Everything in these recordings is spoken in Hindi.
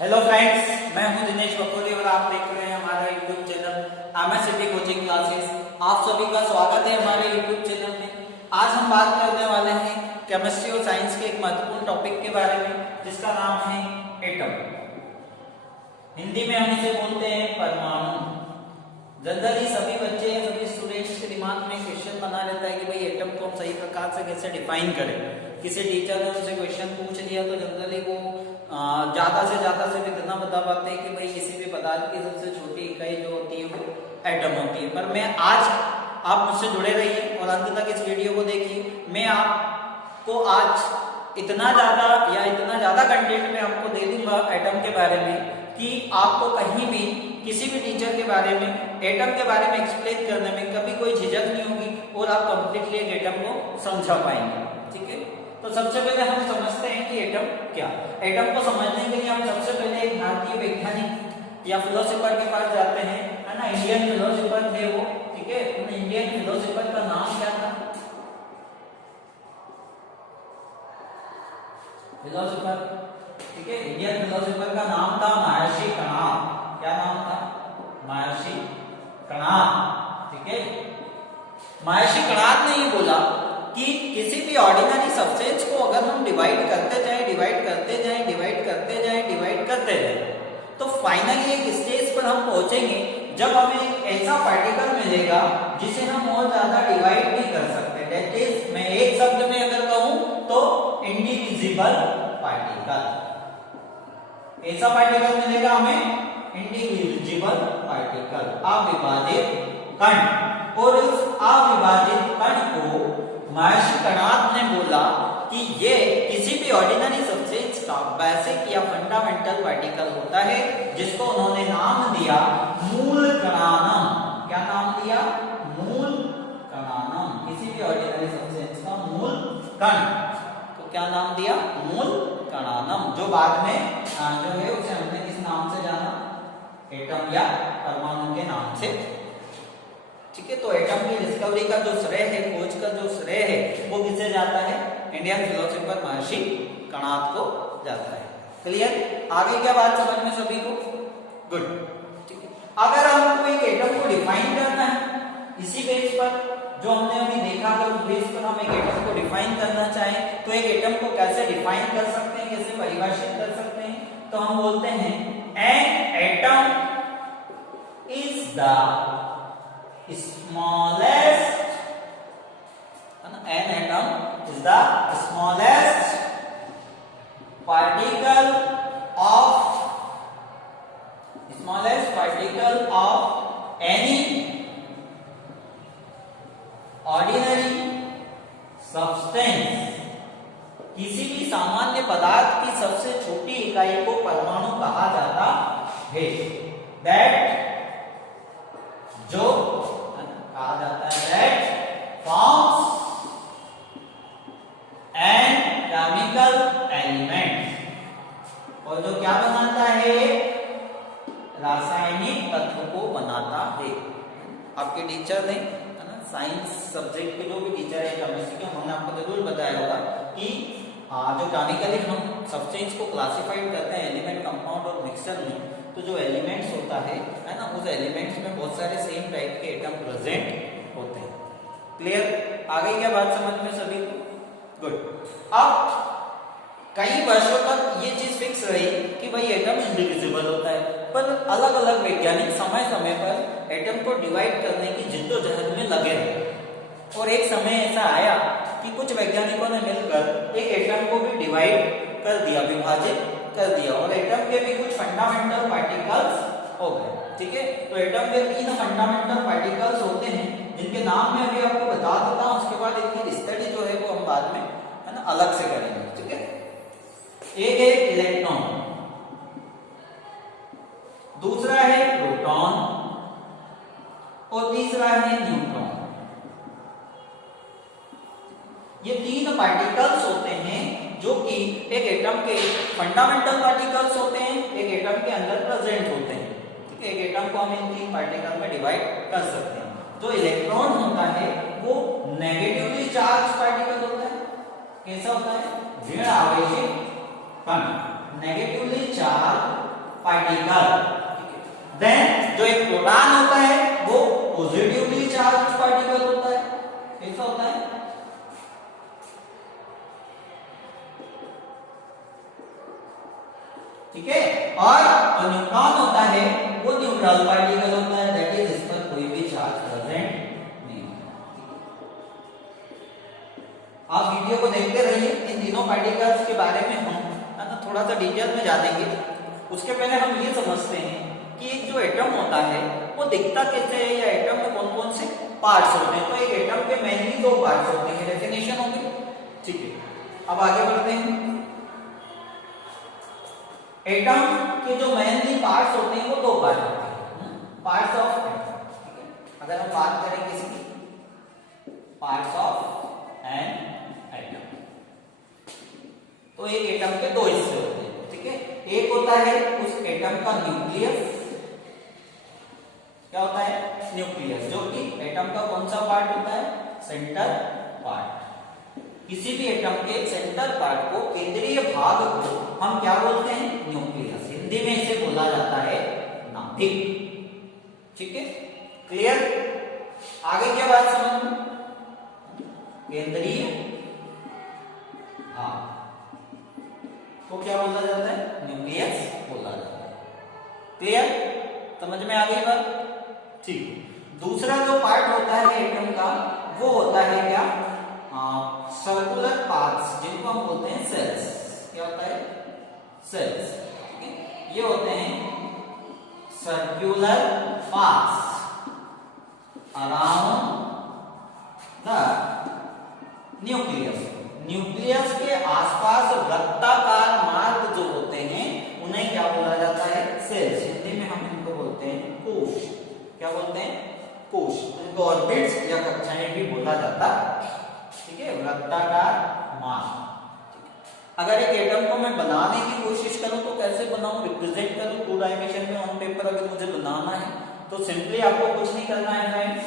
हेलो फ्रेंड्स, मैं हूं दिनेश बखोरी और आप देख रहे हैं हमारा YouTube channel MSCT coaching classes. आप सभी का स्वागत है हमारे यूट्यूब चैनल में। आज हम बात करने वाले हैं केमिस्ट्री और साइंस के एक महत्वपूर्ण टॉपिक के बारे में, जिसका नाम है एटम। हिंदी में हम इसे बोलते हैं परमाणु। जनरली सभी बच्चे सभी स्टूडेंट्स के दिमाग में क्वेश्चन बना रहता है कि भाई एटम को हम सही प्रकार से कैसे डिफाइन करें। किसी टीचर ने उनसे क्वेश्चन पूछ लिया तो जनरली वो ज्यादा से भी इतना बता पाते हैं कि भाई किसी भी पदार्थ की सबसे छोटी इकाई जो होती है वो एटम होती है। पर मैं आज, आप मुझसे जुड़े रहिए और अंत तक इस वीडियो को देखिए। मैं आपको आज इतना ज्यादा कंटेंट में आपको दे दूंगा एटम के बारे में कि आपको कहीं भी किसी भी टीचर के बारे में एटम के बारे में एक्सप्लेन करने में कभी कोई झिझक नहीं होगी और आप कंप्लीटली एक एटम को समझा पाएंगे। ठीक है, तो सबसे पहले हम समझते हैं कि एटम क्या। एटम को समझने के लिए हम सबसे पहले एक भारतीय वैज्ञानिक या फिलोसोफर के पास जाते हैं, है ना। इंडियन फिलोसोफर थे वो, ठीक है। उन इंडियन फिलोसोफर का नाम क्या था? फिलोसोफर, ठीक है, इंडियन फिलोसोफर का नाम था महर्षि कणाद। क्या नाम था? महर्षि कणाद, ठीक है। महर्षि कणाद ने ये बोला कि किसी भी ऑर्डिनरी सब्सटेंस को अगर हम डिवाइड करते जाएं तो फाइनली एक स्टेज पर हम पहुंचेंगे जब हमें एक ऐसा पार्टिकल मिलेगा जिसे हम और ज्यादा डिवाइड नहीं कर सकते। दैट इज, मैं एक शब्द में अगर कहूं तो इंडिविजिबल पार्टिकल। ऐसा पार्टिकल मिलेगा हमें, इंडिविजिबल पार्टिकल, अविभाजित कण। और इस अविभाजित कण को महर्षि कणाद ने बोला कि ये किसी भी ऑर्डिनरी सब्सटेंस का बेसिक या फंडामेंटल पार्टिकल होता है, जिसको उन्होंने नाम दिया मूल कणानम। क्या नाम दिया? मूल कणानम। किसी भी ऑर्डिनरी सब्सटेंस का मूल कण, तो क्या नाम दिया? मूल कणानम। जो बाद में जो है उसे हमने किस नाम से जाना? एटम या परमाणु के नाम से। ठीक है, तो एटम की डिस्कवरी का जो श्रेय है, खोज का जो श्रेय है, वो किससे जाता है? इंडियन फिलोसोफर महर्षि कणाद को जाता है। क्लियर? आगे क्या बात समझ में सभी को? गुड, ठीक है। अगर हमको एक एटम को डिफाइन करना है इसी बेस पर जो हमने अभी देखा, अगर उस बेस पर हम एक एटम को डिफाइन करना चाहें तो एक एटम को कैसे डिफाइन कर सकते हैं, कैसे परिभाषित कर सकते हैं? तो हम बोलते हैं N atom is the smallest, an atom is the smallest particle of any ordinary substance। किसी भी सामान्य पदार्थ की सबसे छोटी इकाई को परमाणु कहा जाता है। दैट, जो कहा जाता है that forms and chemical elements, और जो क्या बनाता है? रासायनिक तत्व को बनाता है। आपके टीचर ने, है ना, साइंस सब्जेक्ट के जो भी टीचर है केमिस्ट्री के, उन्होंने आपको जरूर बताया होगा कि जो केमिकली हम सब्सटेंस को क्लासिफाइड करते हैं एलिमेंट, कंपाउंड और मिक्सचर में, तो जो एलिमेंट्स होता है ना, उस एलिमेंट्स में बहुत सारे सेम टाइप के एटम प्रेजेंट होते हैं। क्लियर? आगे क्या बात समझ में सभी को? गुड। अब कई वर्षों तक ये चीज फिक्स रही कि भाई एटम इंडिविजिबल होता है, पर अलग अलग वैज्ञानिक समय समय पर एटम को डिवाइड करने की जिद्दोजहद में लगे रहे। और एक समय ऐसा आया कि कुछ वैज्ञानिकों ने मिलकर एक एटम को भी डिवाइड कर दिया, विभाजित कर दिया, और एटम के भी कुछ फंडामेंटल पार्टिकल्स हो गए। ठीक है, तो एटम के 3 फंडामेंटल पार्टिकल्स होते हैं, जिनके नाम मैं अभी आपको बता देता हूं। उसके बाद इनकी स्टडी जो है वो हम बाद में, है ना, अलग से करेंगे। ठीक है, एक है इलेक्ट्रॉन, दूसरा है प्रोटॉन और तीसरा है न्यूट्रॉन। ये 3 पार्टिकल्स होते हैं जो कि एक एटम के फंडामेंटल पार्टिकल्स होते हैं, एक एटम के अंदर प्रेजेंट होते हैं। ठीक है, एक एटम को हम इन 3 पार्टिकल में डिवाइड कर सकते हैं। जो इलेक्ट्रॉन होता है वो नेगेटिवली चार्ज पार्टिकल होता है। कैसा होता है? ऋण आवेशित कण, नेगेटिवली चार्ज पार्टिकल। देन जो एक प्रोटॉन होता है वो पॉजिटिवली चार्ज पार्टिकल होता है। कैसा होता है? ठीक है। और जो न्यूट्रॉन होता है वो न्यूट्रल पार्टिकल होता है, दैट इज इस पर कोई भी चार्ज प्रेजेंट नहीं होता। आप वीडियो को देखते रहिए, इन तीनों पार्टिकल्स के बारे में हम थोड़ा सा डिटेल में जानेंगे। उसके पहले हम ये समझते हैं कि एक जो एटम होता है वो दिखता कैसे है, या एटम में कौन कौन से पार्ट्स होते हैं। तो एक एटम के मेनली दो पार्ट्स होते हैं, डेफिनेशन होगी। ठीक है, अब आगे बढ़ते हैं। एटम के जो मेनली पार्ट्स होते हैं वो दो पार्ट होते हैं, पार्ट्स ऑफ एटम। ठीक है, अगर हम बात करें किसी पार्ट्स ऑफ एन एटम, तो एक एटम के दो हिस्से होते हैं। ठीक है, एक होता है उस एटम का न्यूक्लियस। क्या होता है? न्यूक्लियस, जो कि एटम का कौन सा पार्ट होता है? Centre part. किसी भी एटम के सेंटर पार्ट को, केंद्रीय भाग को हम क्या बोलते हैं? न्यूक्लियस। हिंदी में इसे बोला जाता है नाभिक। ठीक है, क्लियर? आगे क्या बात समझ में? केंद्रीय भाग तो क्या बोला जाता है? न्यूक्लियस बोला जाता है। क्लियर? समझ में आ गई बात? ठीक। दूसरा जो पार्ट होता है एटम का वो होता है क्या? सर्कुलर पाथ्स, जिनको हम बोलते हैं सेल्स। क्या होता है? सेल्स। ठीक है, ये होते हैं circular paths around the nucleus. Nucleus के आसपास वृत्ताकार मार्ग जो होते हैं उन्हें क्या बोला जाता है? सेल्स। हिंदी में हम इनको बोलते हैं कोश। क्या बोलते हैं? कोश। इनको ऑर्बिट्स या कक्षाएं भी बोला जाता है। ठीक है, वृत्ताकार मार्ग। अगर एक एटम को मैं बनाने की कोशिश करूं तो कैसे बनाऊं, रिप्रेजेंट करूं टू डायमेंशन में ऑन पेपर? अगर मुझे बनाना है तो सिंपली आपको कुछ नहीं करना है फ्रेंड्स,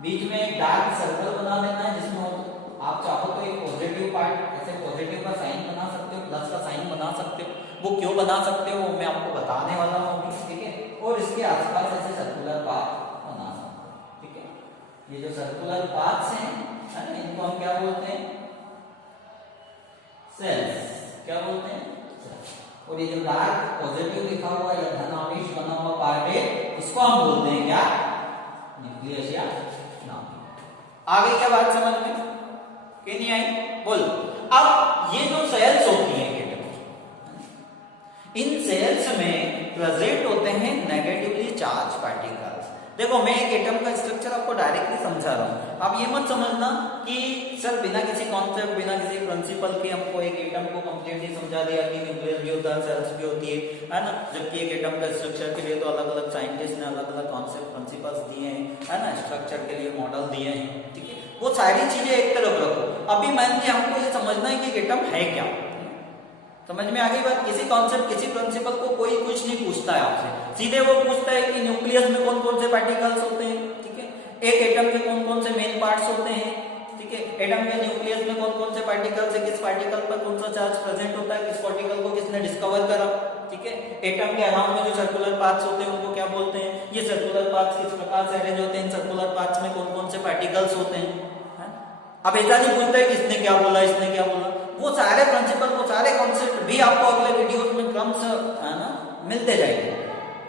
बीच में एक डार्क सर्कल बना देना है, जिसमें आप चाहो तो एक पॉजिटिव पार्ट, ऐसे पॉजिटिव का साइन बना सकते हो, प्लस का साइन बना सकते हो। वो क्यों बना सकते हो वो मैं आपको बताने वाला हूँ अभी। ठीक है, और इसके आसपास ऐसे सर्कुलर पाथ बना सकते हो। ठीक है, ये जो सर्कुलर पाथ्स हैं, है ना, इनको हम क्या बोलते हैं? सेल्स। क्या बोलते हैं? सेल्स। और ये जो डार्क पॉजिटिव लिखा हुआ या धनावेश बना हुआ पार्ट है, इसको हम बोलते हैं क्या? न्यूक्लियस या नाभिक। आगे क्या बात समझ में कि नहीं आई? बोलो। अब ये जो सेल्स होती हैं एटम, इन सेल्स में प्रेजेंट होते हैं नेगेटिवली चार्ज पार्टिकल्स। देखो, मैं एक एटम का स्ट्रक्चर आपको डायरेक्टली समझा रहा हूं। आप ये मत समझना कि सर बिना किसी कॉन्सेप्ट, बिना किसी प्रिंसिपल के हमको एक एटम को कंप्लीटली समझा दिया कि न्यूक्लियस भी होता है, सेल्स भी होती है ना। जबकि एक एटम का स्ट्रक्चर के लिए तो अलग अलग साइंटिस्ट ने अलग अलग कॉन्सेप्ट, प्रिंसिपल्स दिए हैं, है ना, स्ट्रक्चर के लिए मॉडल दिए हैं। ठीक है, वो सारी चीजें एक तरफ रखो। अभी मान लीजिए हमको ये समझना है कि एटम है क्या। समझ में आ गई बात? किसी कॉन्सेप्ट, किसी प्रिंसिपल को कोई कुछ नहीं पूछता है आपसे, सीधे वो पूछता है कि न्यूक्लियस में कौन कौन से पार्टिकल्स होते हैं। ठीक है, एक एटम के कौन कौन से मेन पार्ट्स होते हैं। ठीक है, एटम के न्यूक्लियस में कौन कौन से पार्टिकल्स है, किस पार्टिकल पर कौन सा चार्ज प्रेजेंट होता है, किस पार्टिकल को किसने डिस्कवर करा। ठीक है, एटम के अराउंड में जो सर्कुलर पाथ्स होते हैं उनको क्या बोलते हैं, ये सर्कुलर पाथ्स किस प्रकार से अरेंज होते हैं, सर्कुलर पाथ्स में कौन कौन से पार्टिकल्स होते हैं। अब ऐसा नहीं पूछता है किसने क्या बोला, इसने क्या बोला। वो सारे प्रिंसिपल, वो सारे कॉन्सेप्ट भी आपको अगले वीडियोस में क्रम से, है ना, मिलते जाएंगे।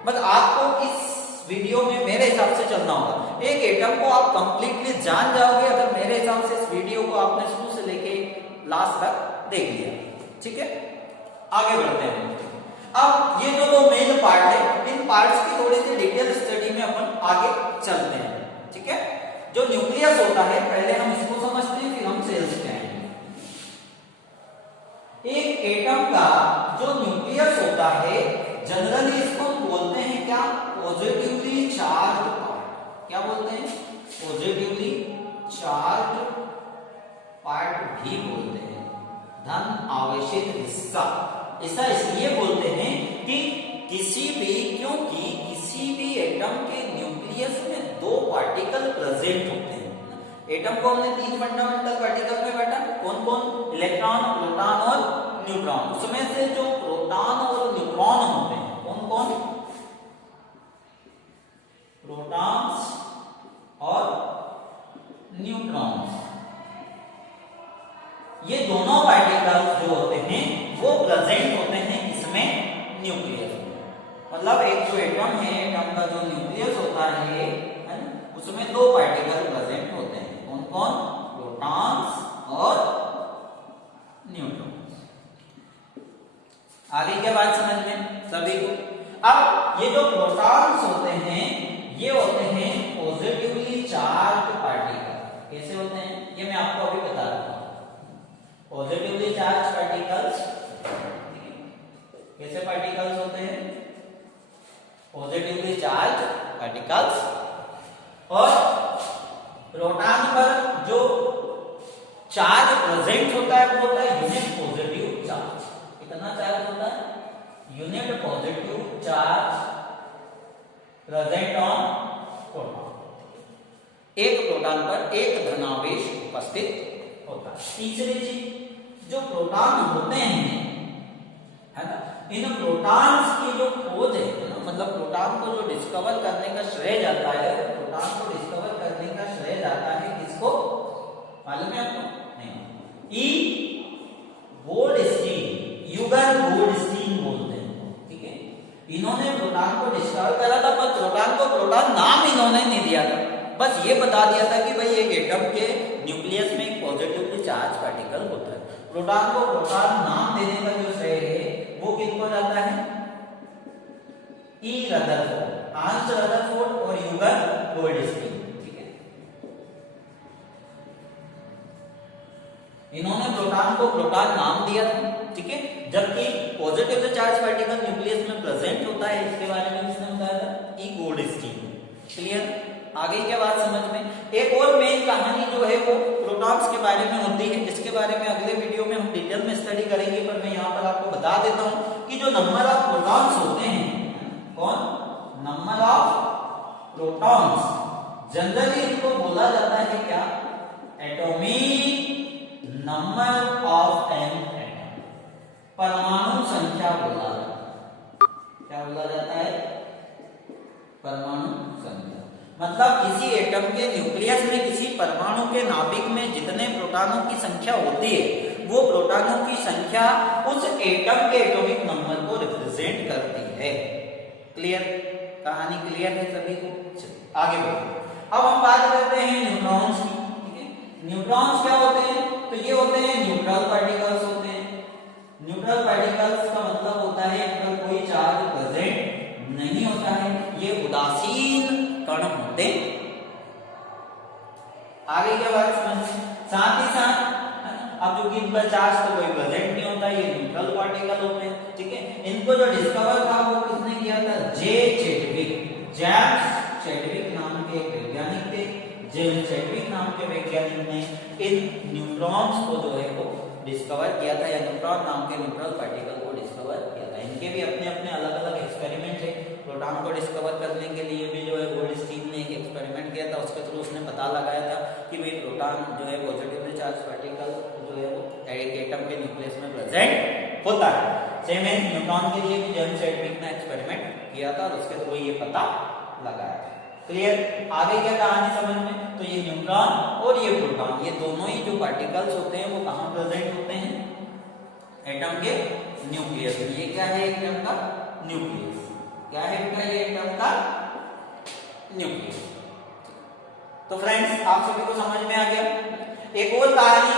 बस आपको इस वीडियो में मेरे हिसाब से चलना होगा। एक एटम को आप कंप्लीटली जान जाओगे अगर मेरे हिसाब से इस वीडियो को आपने शुरू से लेके लास्ट तक देख लिया। ठीक है, आगे बढ़ते हैं। अब ये जो दो मेन पार्ट है, इन पार्ट्स की थोड़ी सी डिटेल स्टडी में अपन आगे चलते हैं। ठीक है, जो न्यूक्लियस होता है पहले हम इसको समझते हैं, फिर हम सेल्स पे आएंगे। एक एटम का जो न्यूक्लियस होता है जनरली इसको हम बोलते हैं क्या? Positively charge part. क्या बोलते हैं? पॉजिटिवली चार्ज पार्ट भी बोलते हैं, धन आवेशित हिस्सा। ऐसा इसलिए बोलते हैं कि क्योंकि किसी भी एटम के न्यूक्लियस में दो पार्टिकल प्रेजेंट होते हैं। एटम को हमने तीन फंडामेंटल पार्टिकल में बांटा, कौन कौन? इलेक्ट्रॉन, प्रोटॉन और न्यूट्रॉन। उसमें से जो प्रोटॉन और न्यूट्रॉन होते हैं मतलब एक जो एटम है, एटम का जो न्यूक्लियस होता है ना, उसमें दो पार्टिकल प्रेजेंट होते हैं। कौन कौन? प्रोटॉन्स और न्यूट्रॉन्स। आगे क्या बात समझ में सभी को? अब ये जो प्रोटॉन्स होते हैं ये होते हैं पॉजिटिवली चार्ज पार्टिकल। कैसे होते हैं ये मैं आपको अभी बता रहा हूं। पॉजिटिवली चार्ज पार्टिकल्स कैसे पार्टिकल्स होते हैं? Positively charge particles. और प्रोटॉन पर जो चार्ज प्रेजेंट होता है वो होता है यूनिट पॉजिटिव चार्ज। कितना चार्ज होता है? Unit positive charge present on proton. एक प्रोटॉन पर एक धनावेश उपस्थित होता है। तीसरी चीज, जो प्रोटॉन होते हैं है ना, इन प्रोटॉन्स की जो खोज है ना, मतलब प्रोटॉन को जो डिस्कवर करने का श्रेय जाता है, प्रोटॉन को डिस्कवर करने का श्रेय जाता है किसको? मालूम है आपको? नहीं। ई गोल्डस्टीन, यूगल गोल्डस्टीन बोलते हैं, ठीक है। इन्होंने प्रोटॉन को डिस्कवर करा था, पर प्रोटॉन को प्रोटॉन नाम इन्होंने नहीं दिया था, बस ये बता दिया था कि भाई एक एटम के न्यूक्लियस में एक पॉजिटिवली चार्ज पार्टिकल होता है। प्रोटॉन को प्रोटॉन नाम देने का जो श्रेय है वो किनको जाता है? ई रदरफोर्ड, हांस रदरफोर्ड और यूगल गोल्डस्टीन, ठीक है। इन्होंने प्रोटॉन को प्रोटॉन नाम दिया था, ठीक है। जबकि पॉजिटिवली चार्ज पार्टिकल न्यूक्लियस में प्रेजेंट होता है, इसके बारे में किसने बताया था? ई गोल्डस्टीन। क्लियर? आगे क्या बात समझ में? एक और मेन कहानी जो है वो प्रोटॉन्स के बारे में होती है, जिसके बारे में अगले वीडियो में हम डिटेल में स्टडी करेंगे, पर मैं यहाँ पर आपको बता देता हूँ कि जो नंबर ऑफ प्रोटॉन्स होते हैं, कौन? नंबर ऑफ प्रोटॉन्स, जनरली इनको बोला जाता है क्या? Atomic number of an atom, परमाणु संख्या बोला जाता है। क्या बोला जाता है? परमाणु संख्या। मतलब किसी एटम के न्यूक्लियस में, किसी परमाणु के नाभिक में जितने प्रोटॉनों की संख्या होती है, वो प्रोटॉनों की संख्या उस एटम के एटॉमिक नंबर को रिप्रेजेंट करती है। क्लियर? कहानी क्लियर है सभी को? आगे बढ़ो। अब हम बात करते हैं न्यूट्रॉन्स की, ठीक है। न्यूट्रॉन्स क्या होते हैं? तो ये होते हैं न्यूट्रल पार्टिकल्स होते हैं। न्यूट्रल पार्टिकल्स का मतलब होता है इनका कोई चार्ज प्रेजेंट नहीं होता है, ये उदासीन कण होते। आगे क्या बात समझ? साथ ही साथ अब जो कि इनका चार्ज तो कोई प्रेजेंट नहीं होता, ये न्यूट्रल पार्टिकल होते हैं, ठीक है। इनको जो डिस्कवर था वो किसने किया था? जे चैडविक, जेम्स चैडविक नाम के एक वैज्ञानिक थे। जेम्स चैडविक नाम के वैज्ञानिक ने इन न्यूट्रॉन्स को जो है वो डिस्कवर किया था, या न्यूट्रॉन नाम के न्यूट्रल पार्टिकल को डिस्कवर किया था। इनके भी अपने अपने अलग अलग एक्सपेरिमेंट है। प्रोटॉन को डिस्कवर करने के लिए भी जो है गोल्डस्टीन ने एक एक्सपेरिमेंट किया था, उसके थ्रू उसने पता लगाया था कि भाई प्रोटॉन जो है पॉजिटिवली चार्ज पार्टिकल जो है वो एक एटम के न्यूक्लियस में प्रेजेंट होता है। सेम है न्यूट्रॉन के लिए भी जेम्स चैडविक ने एक्सपेरिमेंट किया था और उसके थ्रू ये पता लगाया था। क्लियर? आगे क्या कहानी समझ में? तो ये न्यूट्रॉन और ये प्रोटॉन, ये दोनों ही जो पार्टिकल्स होते हैं वो कहाँ प्रेजेंट होते हैं? एटम के न्यूक्लियस में। ये क्या है? एटम का न्यूक्लियस। क्या है बेटा? ये एटम का न्यूक्लियस। तो फ्रेंड्स आप सभी को समझ में आ गया। एक और कहानी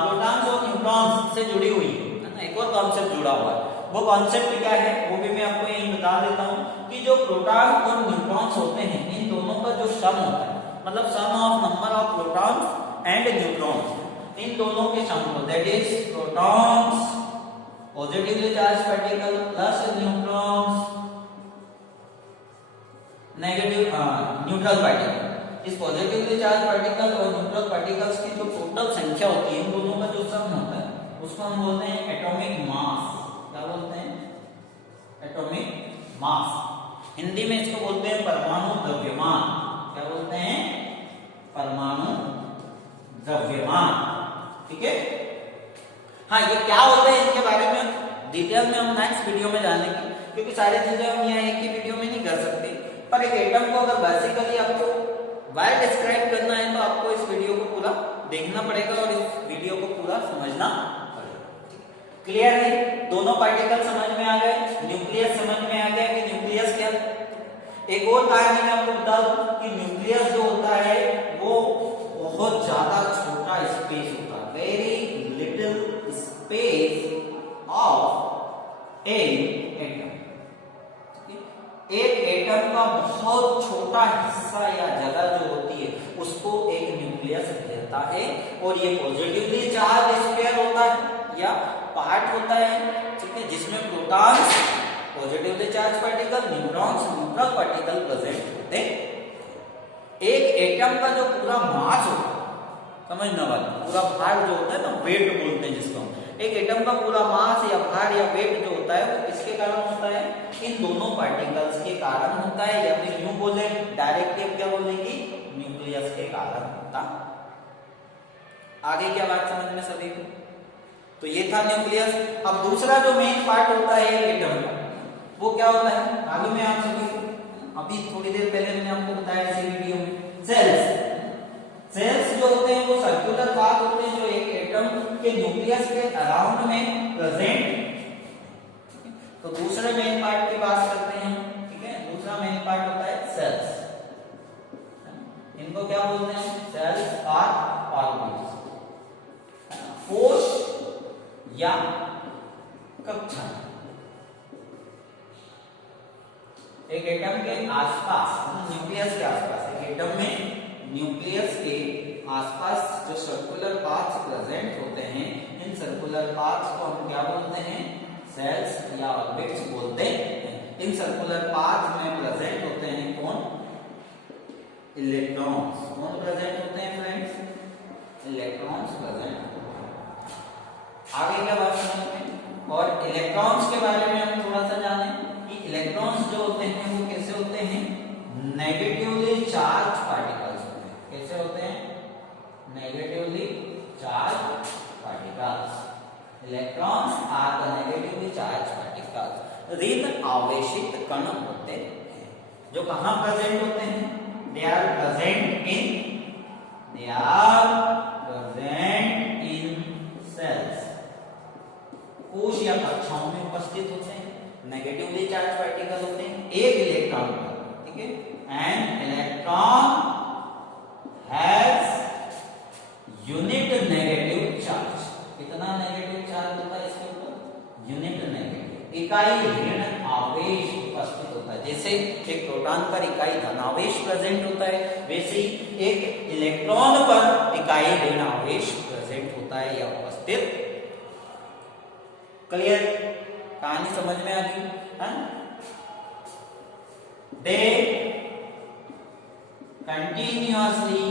प्रोटॉन्स और न्यूट्रॉन्स से जुड़ी हुई है ना, एक और कॉन्सेप्ट जुड़ा हुआ है। वो कॉन्सेप्ट क्या है वो भी मैं आपको यही बता देता हूँ कि जो प्रोटॉन और न्यूट्रॉन्स होते हैं, इन दोनों का जो सम होता है, मतलब sum of number of protons and neutrons, इन दोनों के सम को, that is protons positively charge particle plus neutrons negative neutral particle, इस पॉजिटिवली चार्ज पार्टिकल और न्यूट्रल पार्टिकल्स की जो टोटल संख्या होती है, इन दोनों का जो सम होता है उसको हम बोलते हैं एटॉमिक मास। क्या बोलते हैं? Atomic mass. हिंदी में इसको बोलते हैं परमाणु द्रव्यमान। क्या बोलते हैं? परमाणु द्रव्यमान। ठीक है। हाँ, ये क्या होते हैं इनके बारे में डिटेल में हम नेक्स्ट वीडियो में जानेंगे, क्योंकि सारी चीजें हम यहाँ एक ही वीडियो में नहीं कर सकते। पर एक एटम को अगर बेसिकली आपको वाई डिस्क्राइब करना है तो आपको इस वीडियो को पूरा देखना पड़ेगा और इस वीडियो को पूरा समझना पड़ेगा। क्लियर है? दोनों पार्टिकल समझ में आ गए, न्यूक्लियस समझ में आ गया कि न्यूक्लियस एक और कहानी मैं आपको बता दूं कि न्यूक्लियस जो होता है वो बहुत ज्यादा छोटा स्पेस होता है, very little space of atom. एक एटम का बहुत छोटा हिस्सा या जगह जो होती है उसको एक न्यूक्लियस कहता है, और ये पॉजिटिवली चार्ज स्फीयर होता है या पार्ट होता है, ठीक है, जिसमें protons positively charge particle, neutrons neutral particle present होते हैं। एक एटम का जो पूरा मास होता है, समझना वाला, पूरा भार जो होता है ना, वेट बोलते हैं जिसको, एक एटम का पूरा मास या भार या वेट जो होता है वो किसके कारण होता है, इन दोनों पार्टिकल्स के कारण होता है, या फिर यूं बोले डायरेक्टली अब क्या बोलेंगे, न्यूक्लियस के कारण होता। आगे क्या बात समझ में सभी को? तो ये था न्यूक्लियस। अब दूसरा जो मेन पार्ट होता है एटम का, वो क्या होता है मालूम है आप सभी को? अभी थोड़ी देर पहले मैंने आपको बताया इसी वीडियो में, सेल्स। सेल्स जो होते हैं वो सर्कुलर पाथ होते हैं जो एक एटम के न्यूक्लियस के अराउंड में प्रेजेंट। तो दूसरे मेन पार्ट की बात करते हैं, ठीक है। दूसरा मेन पार्ट होता है सेल्स। इनको क्या बोलते हैं? सेल्स आर ऑर्गेन्स, कोश या कक्षा। एक एटम के आसपास, न्यूक्लियस के आसपास, एक एटम में न्यूक्लियस के आसपास जो सर्कुलर पाथ्स प्रेजेंट होते हैं, इन सर्कुलर पाथ्स को हम क्या बोलते हैं? सेल्स या ऑर्बिट्स बोलते हैं। इन सर्कुलर पाथ में प्रेजेंट होते हैं कौन? इलेक्ट्रॉन्स। कौन प्रेजेंट होते हैं फ्रेंड्स? इलेक्ट्रॉन्स प्रेजेंट होते हैं। आगे क्या बात समझते हैं? और इलेक्ट्रॉन्स के बारे में हम थोड़ा सा जाने कि इलेक्ट्रॉन्स जो होते हैं वो कैसे होते हैं? नेगेटिवली चार्ज पार्टिकल्स होते हैं। कैसे होते हैं? Negatively charge particles. Electrons are the negatively charge particles. ऋण आवेशित कण होते हैं जो कहां प्रेजेंट होते हैं? They are present in shells. कोश या कक्षाओं में उपस्थित होते हैं, नेगेटिवली चार्ज पार्टिकल होते हैं। एक इलेक्ट्रॉन, ठीक है, an electron has unit negative charge. कितना नेगेटिव चार्ज होता है इसके ऊपर? यूनिट नेगेटिव, इकाई ऋण आवेश उपस्थित होता है। जैसे एक प्रोटॉन पर इकाई धनावेश प्रेजेंट होता है, वैसे ही एक इलेक्ट्रॉन पर इकाई ऋण आवेश प्रेजेंट होता है या उपस्थित। क्लियर? कहानी समझ में आ गई? They continuously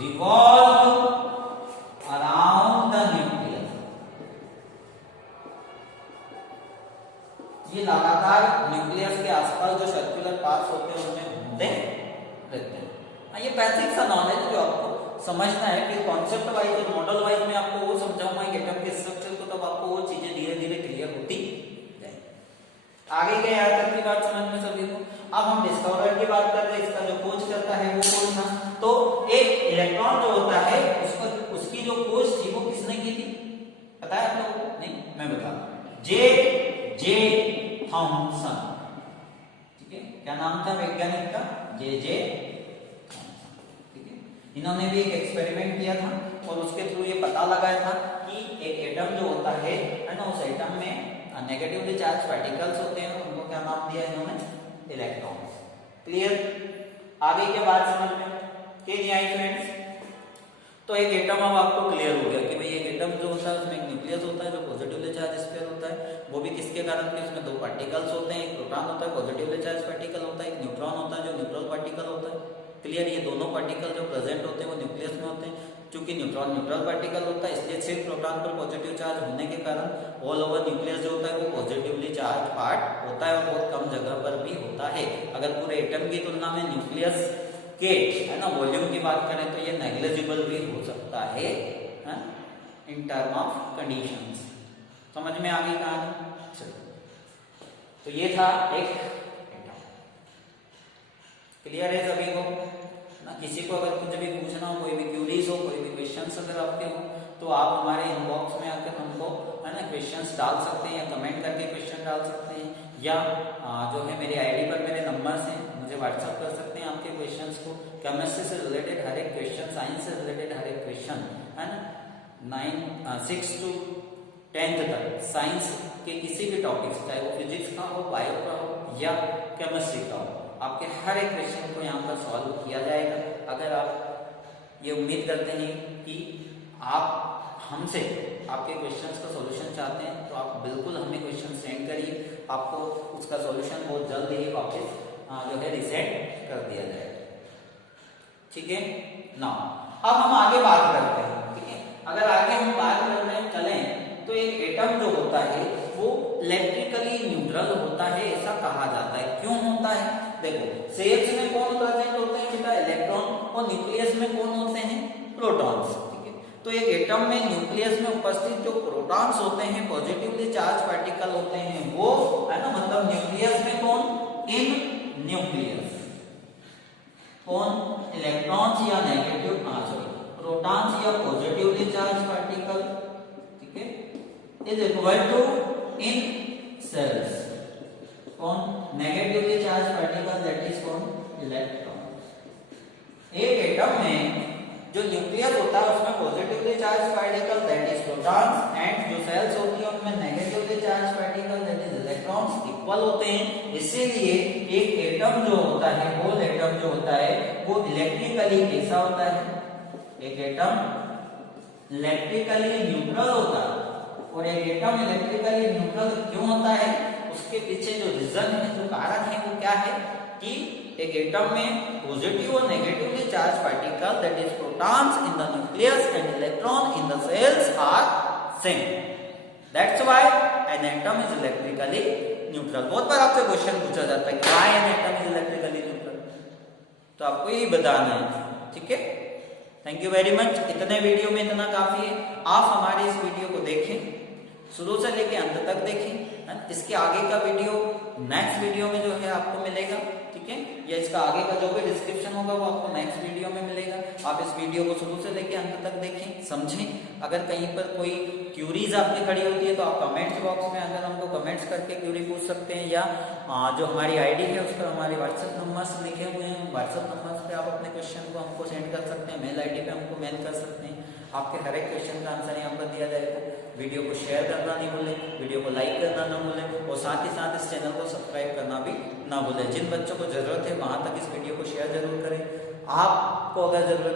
revolve around the nucleus. ये लगातार न्यूक्लियस के आसपास जो सर्कुलर पाथ्स होते हैं उनमें घूमते रहते हैं। ये बेसिक सा नॉलेज जो आपको समझना है कि कॉन्सेप्ट वाइज और मॉडल वाइज में आपको वो समझाऊंगा एक एटम के स्ट्रक्चर को, तब आपको वो चीजें धीरे धीरे क्लियर होती जाएंगी। आगे के यहाँ तक की बात समझ में सभी को। अब हम डिस्कवरर की बात कर रहे हैं, इसका जो खोज करता है वो कौन था? तो एक इलेक्ट्रॉन जो होता है उसकी जो खोज थी वो किसने की थी? पता है आप लोगों को? नहीं, मैं बता दूं। जे थॉमसन, ठीक है, क्या नाम था वैज्ञानिक का? जे इन्होंने भी एक एक्सपेरिमेंट किया था और उसके थ्रू ये पता लगाया था कि एक एटम जो होता है ना, उस एटम में नेगेटिवली चार्ज पार्टिकल्स होते हैं, उनको क्या नाम दिया इन्होंने? इलेक्ट्रॉन्स। क्लियर? आगे के बाद समझ में के नहीं आई फ्रेंड्स? तो एक एटम अब आपको क्लियर हो गया कि भाई एक एटम जो होता है उसमें एक न्यूक्लियस होता है जो पॉजिटिवली चार्ज स्फीयर होता है। वो भी किसके कारण? कि उसमें दो पार्टिकल्स होते हैं, एक प्रोटॉन होता है पॉजिटिवली चार्ज पार्टिकल होता है, एक न्यूट्रॉन होता है जो न्यूट्रल पार्टिकल होता है। क्लियर? ये दोनों पार्टिकल जो प्रेजेंट होते हैं वो न्यूक्लियस में होते हैं। क्योंकि न्यूट्रॉन न्यूट्रल पार्टिकल होता है, इसलिए सिर्फ प्रोटॉन पर पॉजिटिव चार्ज होने के कारण ऑल ओवर न्यूक्लियस जो होता है वो पॉजिटिवली चार्ज पार्ट होता है और बहुत कम जगह पर भी होता है। अगर पूरे एटम की तुलना में न्यूक्लियस के है ना वॉल्यूम की बात करें तो ये नेग्लिजिबल भी हो सकता है इन टर्म ऑफ कंडीशंस। समझ में आ गई कहानी? चलो, तो ये था एक एटम। क्लियर है सभी को ना? किसी को अगर कुछ भी पूछना हो, कोई भी क्यूरीज हो, कोई भी क्वेश्चंस अगर आपके हो, तो आप हमारे इनबॉक्स में आकर हमको है ना क्वेश्चंस डाल सकते हैं या कमेंट करके क्वेश्चन डाल सकते हैं, या जो है मेरी आईडी पर मेरे नंबर्स हैं, मुझे व्हाट्सअप कर सकते हैं आपके क्वेश्चंस को। केमिस्ट्री से रिलेटेड हर एक क्वेश्चन, साइंस से रिलेटेड हर एक क्वेश्चन, है ना, 6 to 10th तक साइंस के किसी भी टॉपिक्स, चाहे वो फिजिक्स का हो, बायो का हो या केमिस्ट्री का हो, आपके हर एक क्वेश्चन को यहाँ पर सॉल्व किया जाएगा। अगर आप ये उम्मीद करते हैं कि आप हमसे आपके क्वेश्चंस का सॉल्यूशन चाहते हैं, तो आप बिल्कुल हमें क्वेश्चन सेंड करिए, आपको उसका सॉल्यूशन बहुत जल्द ही वापस जो है रिसेंड कर दिया जाएगा। ठीक है ना। अब हम आगे बात करते हैं। ठीक है, अगर आगे हम बात करने चलें तो एक एटम जो होता है वो इलेक्ट्रिकली न्यूट्रल होता है, ऐसा कहा जाता है। क्यों होता है? देखो, शेल्स में कौन प्रेजेंट होते हैं बेटा? इलेक्ट्रॉन। और न्यूक्लियस में कौन होते हैं? प्रोटॉन्स। ठीक है, तो एक एटम में न्यूक्लियस में उपस्थित जो प्रोटॉन्स होते हैं, पॉजिटिवली चार्ज पार्टिकल होते हैं, वो है ना, मतलब न्यूक्लियस में कौन? इन न्यूक्लियस कौन? इलेक्ट्रॉन्स या नेगेटिव प्रोटॉन्स या पॉजिटिवली चार्ज पार्टिकल, ठीक है, is equal to in shells कौन? Negatively charge particle, that is कौन? इलेक्ट्रॉन। एक एटम में जो न्यूक्लियस होता है उसमें positively charge particle, that is protons, and जो सेल्स होती है उनमें negatively charge particle, that is electrons, equal होते हैं। इसीलिए एक एटम जो होता है, होल एटम जो होता है, वो इलेक्ट्रिकली कैसा होता है? एक एटम इलेक्ट्रिकली न्यूट्रल होता है। और एक एटम इलेक्ट्रिकली न्यूट्रल क्यों होता है? उसके पीछे जो रीजन है, जो कारण है, वो क्या है कि एक एटम में पॉजिटिव और negatively charge particle, that is protons in the nucleus and electron in the shells are same. That's why an atom is electrically neutral. बहुत बार आपसे क्वेश्चन पूछा जाता है कि why an atom is electrically neutral, तो आपको यही बताना है। ठीक है, थैंक यू वेरी मच। इतने वीडियो में इतना काफी है। आप हमारे इस वीडियो को देखें, शुरू से लेके अंत तक देखें। इसके आगे का वीडियो नेक्स्ट वीडियो में जो है आपको मिलेगा। ठीक है, या इसका आगे का जो भी डिस्क्रिप्शन होगा वो आपको नेक्स्ट वीडियो में मिलेगा। आप इस वीडियो को शुरू से लेके अंत तक देखें, समझें। अगर कहीं पर कोई क्यूरीज आपकी खड़ी होती है तो आप कमेंट्स बॉक्स में अगर हमको कमेंट्स करके क्यूरी पूछ सकते हैं, या जो हमारी आईडी है उस पर हमारे व्हाट्सएप नंबर्स लिखे हुए हैं, व्हाट्सएप नंबर्स पे आप अपने क्वेश्चन को हमको सेंड कर सकते हैं, मेल आईडी पे हमको मेल कर सकते हैं। आपके हर एक क्वेश्चन का आंसर यहाँ पर दिया जाएगा। वीडियो को शेयर करना नहीं भूलें, वीडियो को लाइक करना ना भूलें, और साथ ही साथ इस चैनल को सब्सक्राइब करना भी ना भूलें। जिन बच्चों को जरूरत है वहां तक इस वीडियो को शेयर जरूर करें। आपको अगर जरूरत